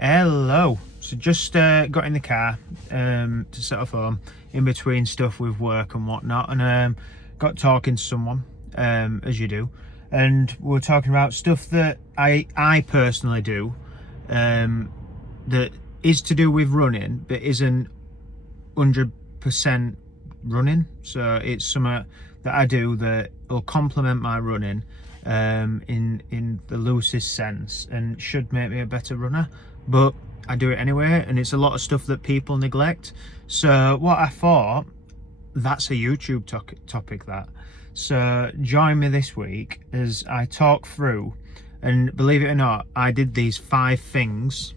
Hello. So just got in the car to set off home in between stuff with work and whatnot, and got talking to someone, as you do, and we were talking about stuff that I personally do, that is to do with running but isn't 100% running. So it's something that I do that will complement my running in the loosest sense and should make me a better runner, but I do it anyway, and it's a lot of stuff that people neglect. So what I thought, that's a YouTube topic that. So join me this week as I talk through, and believe it or not, I did these 5 things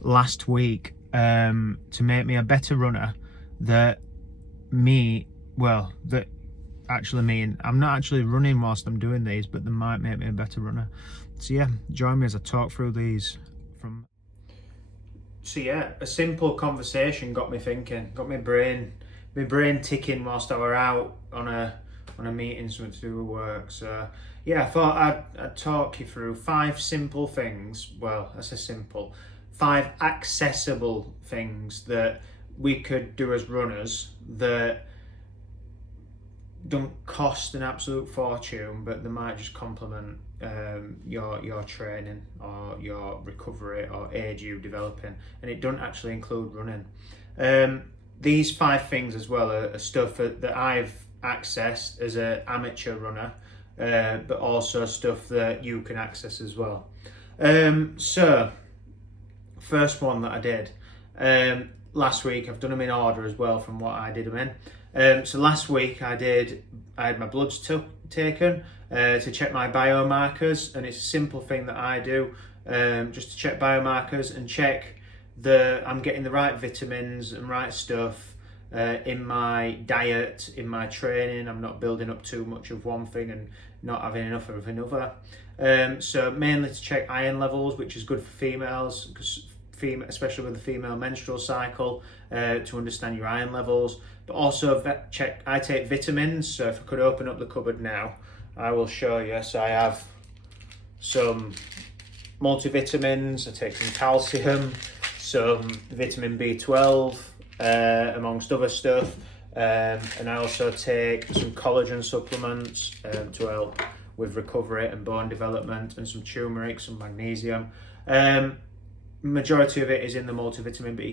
last week to make me a better runner that actually mean I'm not actually running whilst I'm doing these, but they might make me a better runner. So yeah, join me as I talk through these. So yeah, a simple conversation got me thinking, got my brain ticking whilst I were out on a meeting, something to do with work. So yeah, I thought I'd talk you through 5 simple things. Well, I say simple, 5 accessible things that we could do as runners that don't cost an absolute fortune, but they might just complement your training or your recovery or aid you developing, and it don't actually include running. These 5 things as well are stuff that I've accessed as an amateur runner, but also stuff that you can access as well. So first one that I did last week, I've done them in order as well from what I did them in. So last week I had my bloods taken to check my biomarkers, and it's a simple thing that I do, just to check biomarkers and check that I'm getting the right vitamins and right stuff in my diet, in my training. I'm not building up too much of one thing and not having enough of another. So mainly to check iron levels, which is good for females, because especially with the female menstrual cycle, to understand your iron levels. But also I take vitamins. So if I could open up the cupboard now, I will show you. So I have some multivitamins, I take some calcium, some vitamin B12, amongst other stuff, and I also take some collagen supplements to help with recovery and bone development, and some turmeric, some magnesium. Majority of it is in the multivitamin, but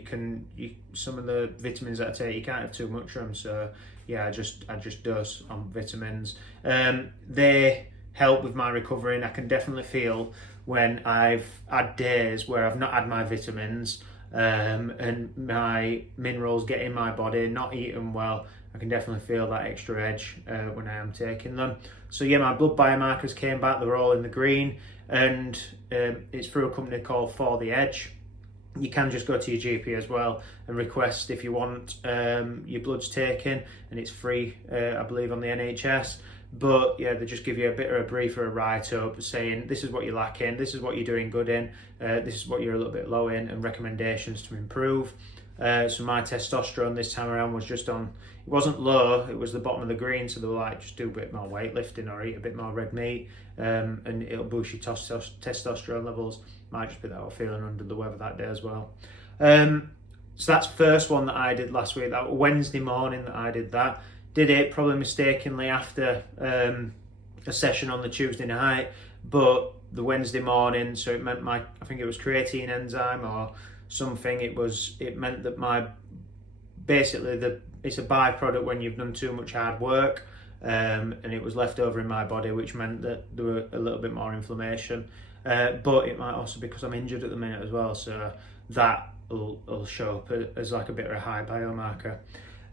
some of the vitamins that I take, you can't have too much of them. So yeah, I just dose on vitamins. They help with my recovery, and I can definitely feel when I've had days where I've not had my vitamins and my minerals get in my body, not eating well. I can definitely feel that extra edge when I am taking them. So yeah, my blood biomarkers came back, they were all in the green, and it's through a company called For The Edge. You can just go to your GP as well and request if you want your bloods taken, and it's free, I believe, on the NHS. But yeah, they just give you a bit of a brief or a write-up saying this is what you're lacking, this is what you're doing good in, this is what you're a little bit low in, and recommendations to improve. So my testosterone this time around was just on, it wasn't low, it was the bottom of the green. So they were like, just do a bit more weightlifting or eat a bit more red meat, and it'll boost your testosterone levels. Might just be that I was feeling under the weather that day as well. So that's first one that I did last week. That was Wednesday morning that I did that. Did it probably mistakenly after a session on the Tuesday night, but the Wednesday morning, so it meant I think it was creatine enzyme or something. It meant that it's a byproduct when you've done too much hard work, and it was left over in my body, which meant that there were a little bit more inflammation. But it might also be because I'm injured at the minute as well, so that will show up as like a bit of a high biomarker.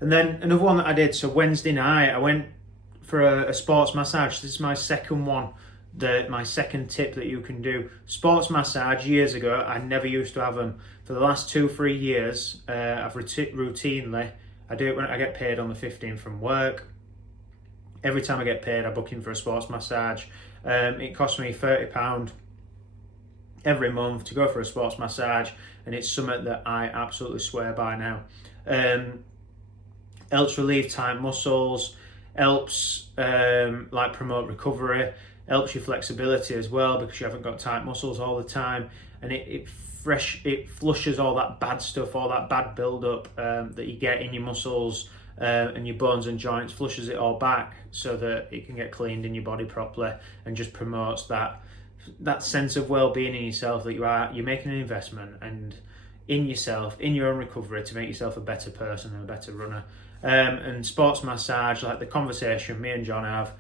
And then another one that I did, so Wednesday night, I went for a sports massage. This is my second one, my second tip that you can do. Sports massage, years ago, I never used to have them. For the last 2-3 years, I've routinely, I do it when I get paid on the 15th from work. Every time I get paid, I book in for a sports massage. It costs me £30 every month to go for a sports massage, and it's something that I absolutely swear by now. Helps relieve tight muscles, helps like promote recovery, helps your flexibility as well, because you haven't got tight muscles all the time, and it flushes all that bad stuff, all that bad build-up that you get in your muscles and your bones and joints, flushes it all back so that it can get cleaned in your body properly, and just promotes that sense of well-being in yourself, that you're making an investment and in yourself, in your own recovery, to make yourself a better person and a better runner. And sports massage, like the conversation me and John have,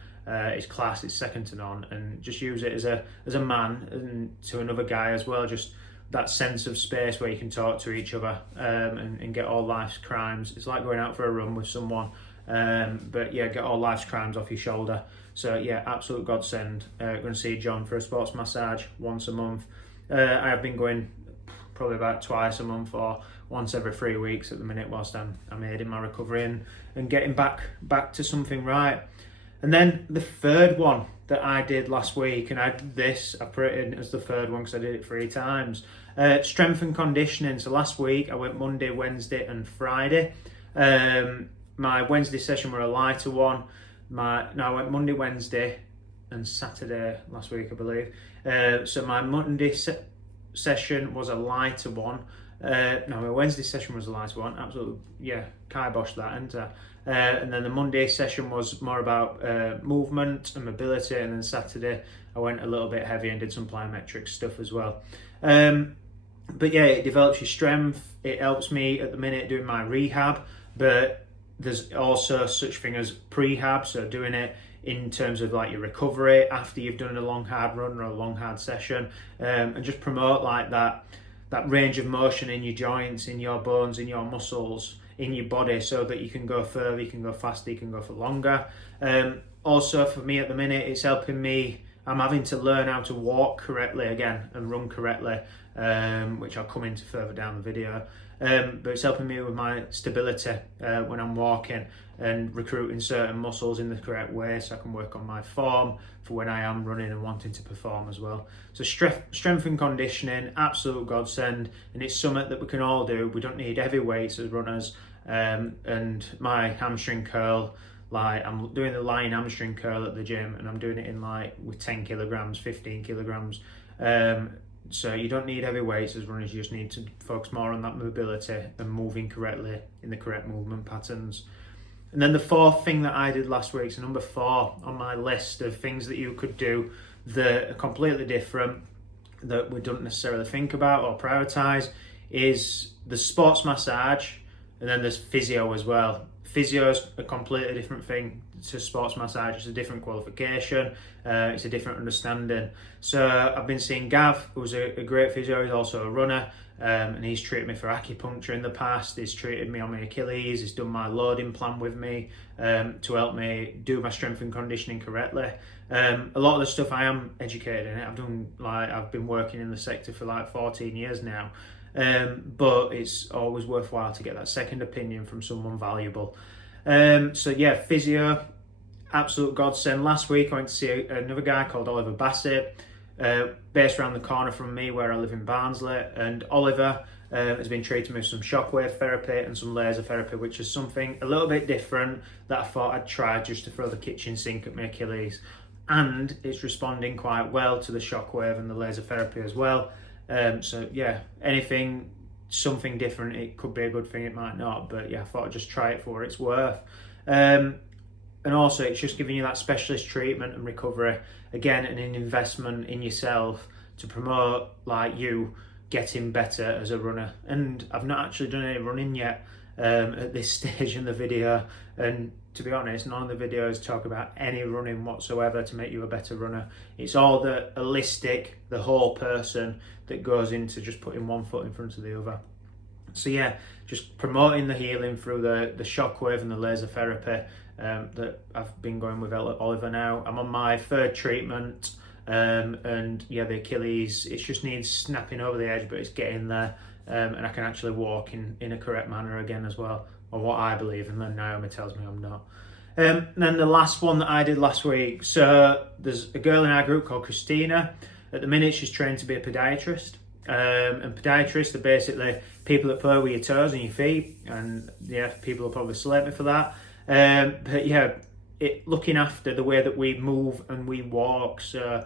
is class. It's second to none, and just use it as a man and to another guy as well. Just that sense of space where you can talk to each other and get all life's crimes. It's like going out for a run with someone, but yeah, get all life's crimes off your shoulder. So yeah, absolute godsend. Going to see John for a sports massage once a month. I have been going probably about twice a month or once every 3 weeks at the minute, whilst I'm aiding my recovery and getting back to something right. And then the third one that I did last week, and I put it in as the third one because I did it 3 times. Strength and conditioning. So last week I went Monday, Wednesday and Friday. My Wednesday session were a lighter one. I went Monday, Wednesday and Saturday last week, I believe. So my Monday session was a lighter one. My Wednesday session was a lighter one. Absolutely, yeah, kibosh that, enter. And then the Monday session was more about movement and mobility, and then Saturday I went a little bit heavy and did some plyometric stuff as well. But yeah, it develops your strength. It helps me at the minute doing my rehab, but there's also such thing as prehab, so doing it in terms of like your recovery after you've done a long hard run or a long hard session, and just promote like that range of motion in your joints, in your bones, in your muscles, in your body, so that you can go further, you can go faster, you can go for longer. Also for me at the minute, it's helping me. I'm having to learn how to walk correctly again and run correctly, which I'll come into further down the video. But it's helping me with my stability when I'm walking, and recruiting certain muscles in the correct way, so I can work on my form for when I am running and wanting to perform as well. So strength and conditioning, absolute godsend, and it's something that we can all do. We don't need heavy weights as runners. And my hamstring curl, like I'm doing the lying hamstring curl at the gym, and I'm doing it in like with 10 kilograms, 15 kilograms. So you don't need heavy weights as runners. You just need to focus more on that mobility and moving correctly in the correct movement patterns. And then the fourth thing that I did last week, so number 4 on my list of things that you could do that are completely different, that we don't necessarily think about or prioritize, is the sports massage, and then there's physio as well. Physio is a completely different thing to sports massage. It's a different qualification. It's a different understanding. So I've been seeing Gav, who's a great physio. He's also a runner, and he's treated me for acupuncture in the past. He's treated me on my Achilles. He's done my loading plan with me to help me do my strength and conditioning correctly. A lot of the stuff I am educated in it. I've been working in the sector for like 14 years now. But it's always worthwhile to get that second opinion from someone valuable. So yeah, physio, absolute godsend. Last week I went to see another guy called Oliver Bassett, based around the corner from me where I live in Barnsley, and Oliver has been treating me with some shockwave therapy and some laser therapy, which is something a little bit different that I thought I'd try just to throw the kitchen sink at my Achilles, and it's responding quite well to the shockwave and the laser therapy as well. So yeah, something different, it could be a good thing, it might not, but yeah, I thought I'd just try it for what it's worth. And also it's just giving you that specialist treatment and recovery, again, and an investment in yourself to promote like you getting better as a runner. And I've not actually done any running yet at this stage in the video, and to be honest, none of the videos talk about any running whatsoever to make you a better runner. It's all the holistic, the whole person that goes into just putting one foot in front of the other. So yeah, just promoting the healing through the shockwave and the laser therapy that I've been going with Oliver now. I'm on my 3rd treatment, and yeah, the Achilles, it just needs snapping over the edge, but it's getting there, and I can actually walk in a correct manner again as well, or what I believe, and then Naomi tells me I'm not. And then the last one that I did last week, so there's a girl in our group called Christina. At the minute she's trained to be a podiatrist, and podiatrists are basically people that play with your toes and your feet, and yeah, people will probably slate me for that, but yeah, looking after the way that we move and we walk. So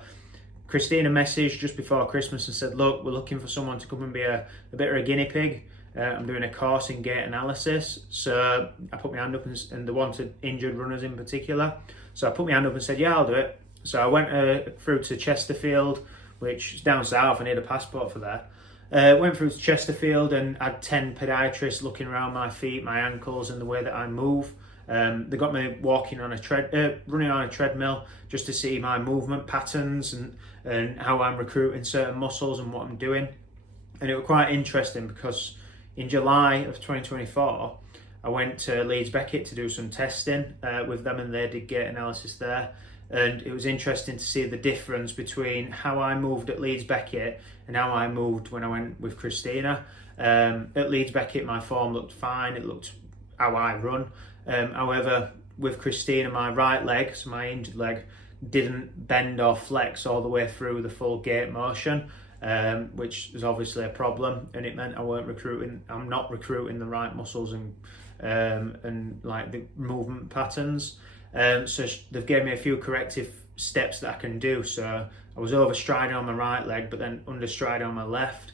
Christina messaged just before Christmas and said, look, we're looking for someone to come and be a bit of a guinea pig. I'm doing a course in gait analysis. So I put my hand up, and they wanted injured runners in particular. So I put my hand up and said, yeah, I'll do it. So I went through to Chesterfield, which is down south. I need a passport for that. Went through to Chesterfield and had 10 podiatrists looking around my feet, my ankles, and the way that I move. They got me running on a treadmill just to see my movement patterns and how I'm recruiting certain muscles and what I'm doing. And it was quite interesting because in July of 2024, I went to Leeds Beckett to do some testing with them, and they did gait analysis there. And it was interesting to see the difference between how I moved at Leeds Beckett and how I moved when I went with Christina. At Leeds Beckett, my form looked fine. It looked how I run. However, with Christina, my right leg, so my injured leg, didn't bend or flex all the way through the full gait motion, which is obviously a problem, and it meant I'm not recruiting the right muscles and like the movement patterns. So they've given me a few corrective steps that I can do. So I was overstriding on my right leg, but then understriding on my left.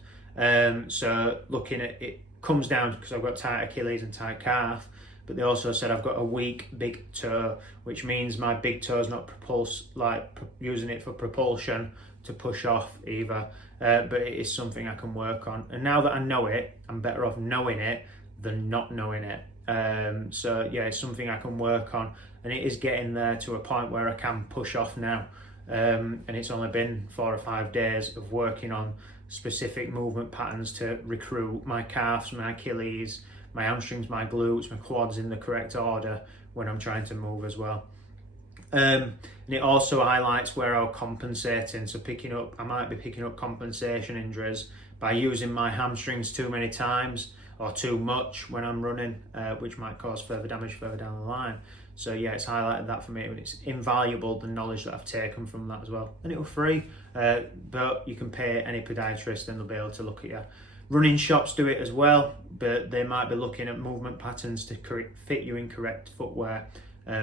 So looking at it comes down because I've got tight Achilles and tight calf. But they also said I've got a weak big toe, which means my big toe's not using it for propulsion to push off either. But it is something I can work on. And now that I know it, I'm better off knowing it than not knowing it. So yeah, it's something I can work on, and it is getting there to a point where I can push off now. And it's only been 4 or 5 days of working on specific movement patterns to recruit my calves, my Achilles, my hamstrings, my glutes, my quads in the correct order when I'm trying to move as well. And it also highlights where I'm compensating. So I might be picking up compensation injuries by using my hamstrings too many times or too much when I'm running, which might cause further damage further down the line. So yeah, it's highlighted that for me, and it's invaluable, the knowledge that I've taken from that as well. And it was free, but you can pay any podiatrist and they'll be able to look at you. Running shops do it as well, but they might be looking at movement patterns to fit you in correct footwear,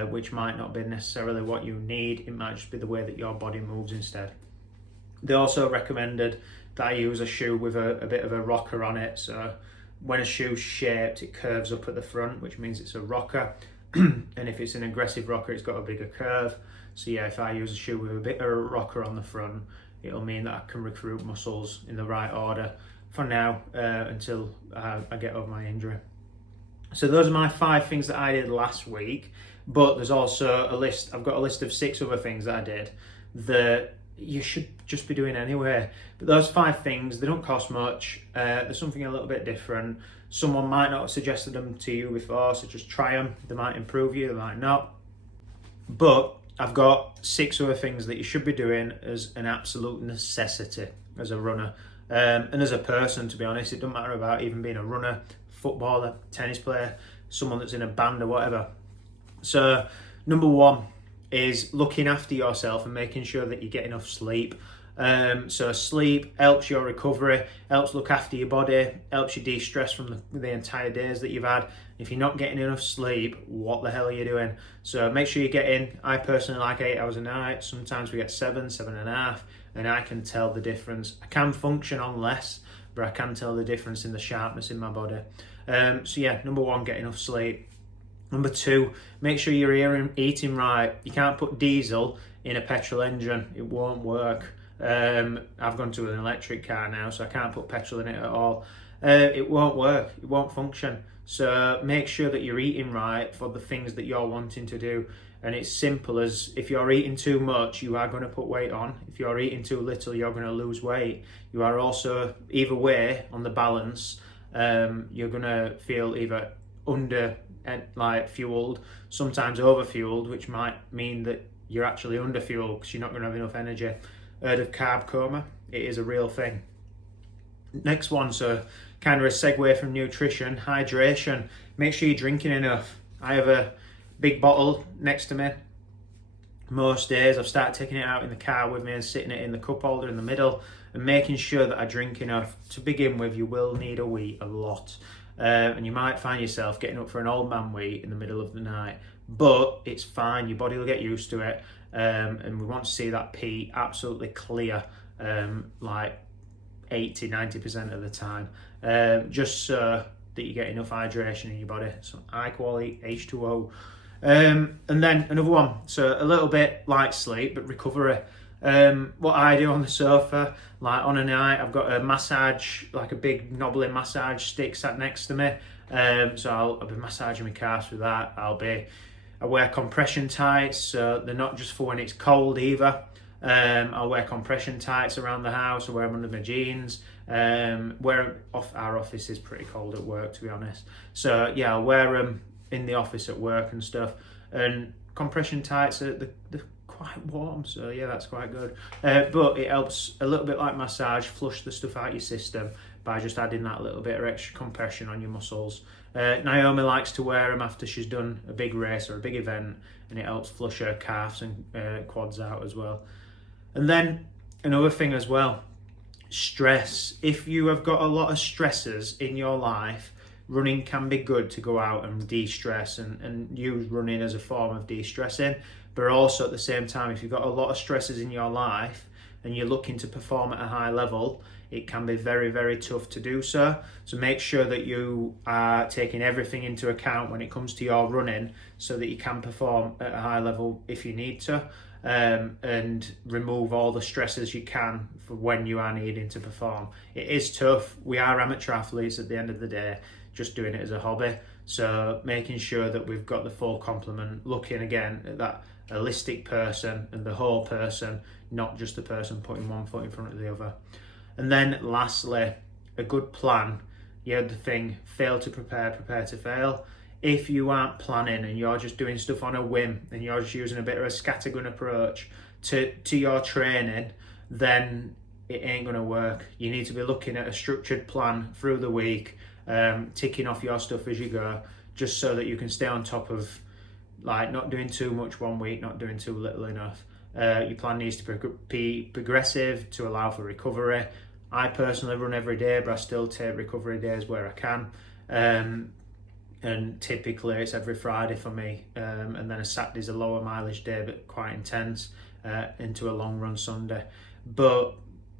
which might not be necessarily what you need. It might just be the way that your body moves instead. They also recommended that I use a shoe with a bit of a rocker on it. So when a shoe's shaped, it curves up at the front, which means it's a rocker. And if it's an aggressive rocker, it's got a bigger curve. So yeah, if I use a shoe with a bit of a rocker on the front, it'll mean that I can recruit muscles in the right order for now, until I get over my injury. So those are my 5 things that I did last week, but there's also a list. I've got a list of 6 other things that I did that you should just be doing anyway. But those 5 things, they don't cost much. They're something a little bit different. Someone might not have suggested them to you before, so just try them. They might improve you, they might not. But I've got 6 other things that you should be doing as an absolute necessity as a runner. And as a person, to be honest, it doesn't matter about even being a runner, footballer, tennis player, someone that's in a band or whatever. So number 1 is looking after yourself and making sure that you get enough sleep. So sleep helps your recovery, helps look after your body, helps you de-stress from the entire days that you've had. If you're not getting enough sleep, what the hell are you doing? So make sure you get in. I personally like 8 hours a night. Sometimes we get 7, 7.5, and I can tell the difference. I can function on less, but I can tell the difference in the sharpness in my body. So yeah, number 1, get enough sleep. Number 2, make sure you're eating right. You can't put diesel in a petrol engine. It won't work. I've gone to an electric car now, so I can't put petrol in it at all. It won't work. It won't function. So make sure that you're eating right for the things that you're wanting to do. And it's simple as, if you're eating too much, you are going to put weight on. If you're eating too little, you're going to lose weight. You are also, either way, on the balance, you're going to feel either under fueled, sometimes over fueled, which might mean that you're actually under fueled because you're not going to have enough energy. Heard of carb coma? It is a real thing. Next one, so kind of a segue from nutrition, hydration. Make sure you're drinking enough. I have a big bottle next to me. Most days I've started taking it out in the car with me and sitting it in the cup holder in the middle and making sure that I drink enough. To begin with, you will need a wee a lot. And you might find yourself getting up for an old man wee in the middle of the night. but it's fine. Your body will get used to it, and we want to see that pee absolutely clear, like 80-90% of the time, just so that you get enough hydration in your body, some high quality H2O. And then another one, so a little bit like sleep, but recovery. What I do on the sofa, like on a night, I've got a massage, like a big knobbly massage stick sat next to me. So I'll be massaging my calves with that. I wear compression tights, so they're not just for when it's cold either. I'll wear compression tights around the house. I wear them under my jeans. Our office is pretty cold at work, to be honest. So yeah, I'll wear them in the office at work and stuff. And compression tights they're quite warm, so yeah, that's quite good. But it helps a little bit like massage, flush the stuff out your system by just adding that little bit of extra compression on your muscles. Naomi likes to wear them after she's done a big race or a big event, and it helps flush her calves and quads out as well. And then another thing as well, stress. If you have got a lot of stressors in your life, running can be good to go out and de-stress and use running as a form of de-stressing. But also at the same time, if you've got a lot of stresses in your life and you're looking to perform at a high level, it can be very, very tough to do so. So make sure that you are taking everything into account when it comes to your running so that you can perform at a high level if you need to, and remove all the stresses you can for when you are needing to perform. It is tough. We are amateur athletes at the end of the day, just doing it as a hobby. So making sure that we've got the full complement, looking again at that holistic person and the whole person, not just the person putting one foot in front of the other. And then lastly, a good plan. You heard the thing, fail to prepare, prepare to fail. If you aren't planning and you're just doing stuff on a whim and you're just using a bit of a scattergun approach to your training, then it ain't going to work. You need to be looking at a structured plan through the week, ticking off your stuff as you go, just so that you can stay on top of, like, not doing too much one week, not doing too little enough. Your plan needs to be progressive to allow for recovery. I personally run every day, but I still take recovery days where I can. And typically it's every Friday for me. And then a Saturday's a lower mileage day, but quite intense, into a long run Sunday. But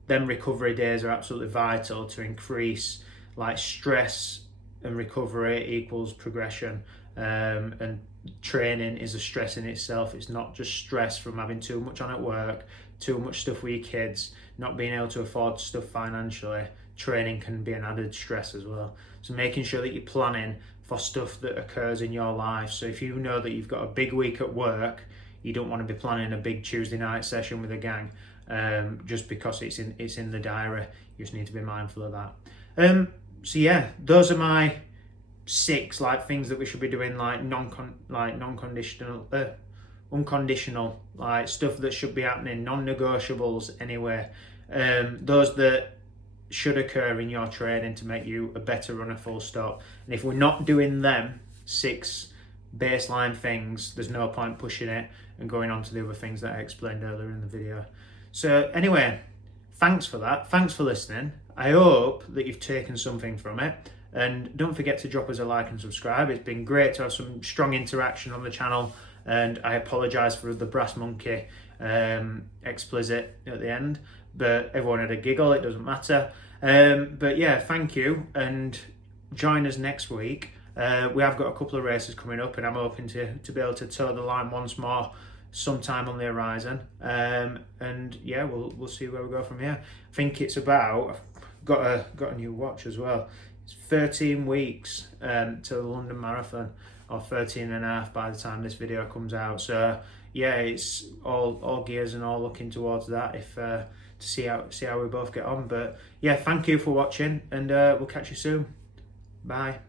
then recovery days are absolutely vital to increase, like, stress and recovery equals progression. And training is a stress in itself. It's not just stress from having too much on at work, too much stuff with your kids, not being able to afford stuff financially. Training can be an added stress as well. So making sure that you're planning for stuff that occurs in your life. So if you know that you've got a big week at work, you don't want to be planning a big Tuesday night session with a gang, just because it's in the diary. You just need to be mindful of that. So yeah, those are my 6 things that we should be doing, unconditional, like stuff that should be happening, non-negotiables anyway. Those that should occur in your training to make you a better runner, full stop. And if we're not doing them 6 baseline things, there's no point pushing it and going on to the other things that I explained earlier in the video. So anyway, thanks for that. Thanks for listening. I hope that you've taken something from it. And don't forget to drop us a like and subscribe. It's been great to have some strong interaction on the channel. And I apologise for the brass monkey explicit at the end. But everyone had a giggle, it doesn't matter. But yeah, thank you. And join us next week. We have got a couple of races coming up, and I'm hoping to be able to toe the line once more sometime on the horizon. And yeah, we'll see where we go from here. I think it's about, I've got a new watch as well. It's 13 weeks to the London Marathon, or 13 and a half by the time this video comes out. So yeah, it's all gears and all looking towards that, if to see how we both get on. But yeah, thank you for watching, and we'll catch you soon. Bye.